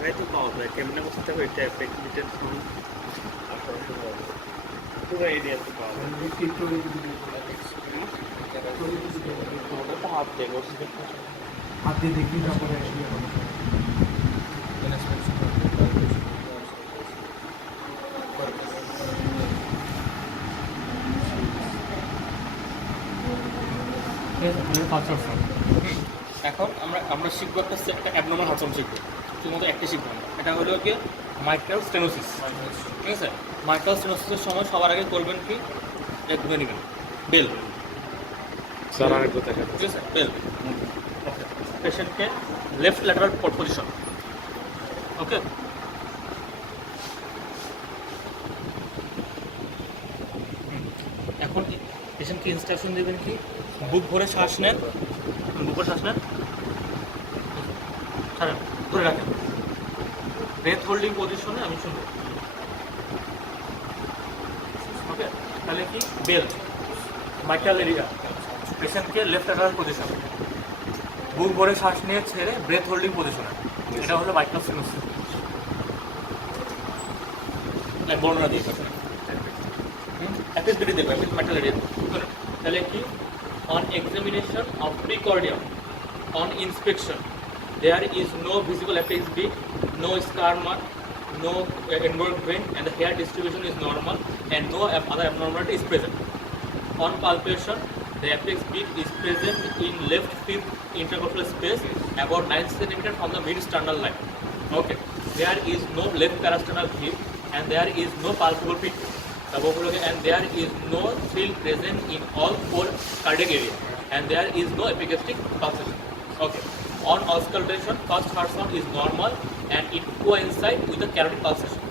জায়গায় তো পাওয়া যায়, কেমনে বসতে হবে এটা ফ্লেক্সিবিলিটি সাউন্ড পুরো এরিয়াতে পাওয়া যায়। ওটা তো হাত দিয়ে বসে হাত দিয়ে দেখি তারপরে এখন আমরা শিখবো একটা অ্যাবনর্মাল আচরণ শিখবো, শুধুমাত্র একটা শিখবো না। এটা হলো কি মাইক্রাল স্টেনোসিস, ঠিক আছে? মাইক্রাল স্টেনোসিসের সময় সবার আগে করবেন কি, ঘুরে নেবেন বেল, স্যার আরেকটু দেখা ঠিক আছে? বেল ওকে, পেশেন্টকে লেফট ল্যাটারাল পজিশন, ওকে? এখন পেশেন্টকে ইনস্ট্রাকশন দেবেন কি, বুক ভরে শ্বাস নেন, বুক ভরে শ্বাস নেন, ছাড়েন, ধরে রাখেন, ব্রেথ হোল্ডিং পজিশনে আমি শুনবো, ওকে? তাহলে কি বেল মাইক্রাল এরিয়া, পেশেন্টকে লেফট ল্যাটারাল পজিশন, বুক ভরে শ্বাস নিয়ে ছেড়ে ব্রেথ হোল্ডিং পজিশনে, এটা হলো মাইক্রাল স্টেনোসিস। বর্ণনা দিয়ে অ্যাপিসবিটি দেবো, অ্যাপিস মাইক্রাল এরিয়া। তাহলে কি, on examination of precordium, on inspection, there is no visible apex beak, no scar mark, no inward vein, and the hair distribution is normal, and no other abnormality is present. On palpation, the apex beak is present in left fifth intercostal space about 9 cm from the mid-sternal line. Okay. There is no left parasternal hip, and there is no palpable pit. And there is no thrill present in all four cardiac area, and there is no epigastric pulsation. Okay. On auscultation, first heart sound is normal and it coincides with the carotid pulsation.